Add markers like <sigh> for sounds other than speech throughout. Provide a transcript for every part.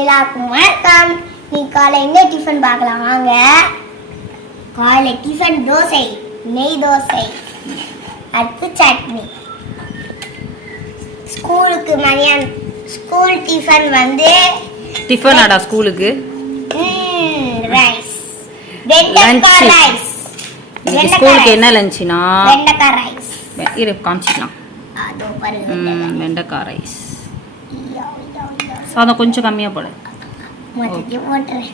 எல்லாருக்கும் வணக்கம். நீ காலை என்ன டிஃபன் பார்க்கலாம்? வாங்க. காலை டிஃபன் தோசை நெய் தோசை அடுத்து சட்னி. ஸ்கூலுக்கு மதியானம் ஸ்கூல் டிஃபன் வந்து டிஃபனாடா ஸ்கூலுக்கு? ரைஸ் வெண்டைக்காய். ரைஸ் ஸ்கூலுக்கு என்ன லஞ்சுனா வெண்டைக்காய் ரைஸ் இரு காமிச்சிக்கலாம். வெண்டைக்காய். ரைஸ். சாதம் கொஞ்சம் கம்மியாக போடு. போட்டுறேன்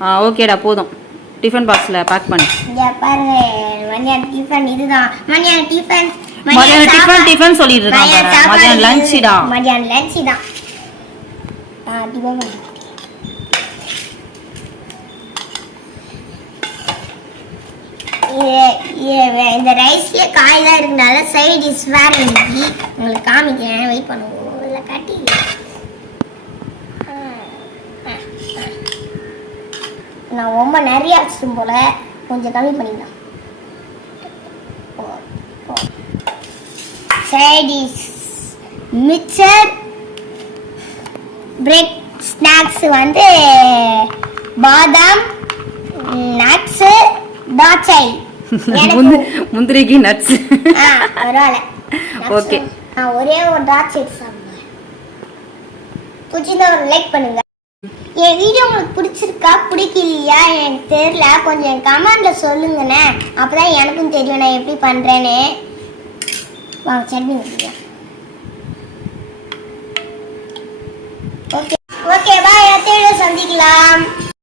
ஆ ஓகேடா போதும். டிஃபன் பாக்ஸில் பேக் பண்ணு. டிஃபன் இதுதான். மதியானம் டிஃபன் மதியானம் டிஃபன் டிஃபன் சொல்லிட்டு இருக்கான் பாரு. மதியானம் லஞ்சுடா மதியானம் லஞ்ச் தான் ஆ டிஃபன் பண்ணு. இது- இது- இந்த ரைஸ்லயே காய் தான் இருக்கனால சைடு இஸ் வேற இன்னைக்கு உங்களுக்கு காமிக்கிறேன். வெயிட் பண்ணுவோம் இல்லை கட்டி. நான் ரொம்ப நிறைய வச்சிடும் போல. கொஞ்சம் கம்மி பண்ணிக்கலாம். சைடிஸ் மிக்சர் பிரெட் ஸ்நாக்ஸ் வந்து பாதாம் நட்ஸு தாச்சை முந்திரிக்கு நட்ஸ். <laughs> நான் ஒரே ஒரு தாட்சை சாப்பிடுவேன் பிடிச்சிருந்தா ஒரு லைக் பண்ணுங்க. என் வீடியோ உங்களுக்கு பிடிச்சிருக்கா பிடிக்கலையா எனக்கு தெரியல. கொஞ்சம் கமெண்ட்ல சொல்லுங்கண்ணே. அப்பதான் எனக்கும் தெரியும் நான் எப்படி பண்றேன்னு. வாங்க சட்னி ஊற்றிக்கலாம் ஓகே ஓகே பாய் அடுத்த வீடியோ சந்திக்கலாம்.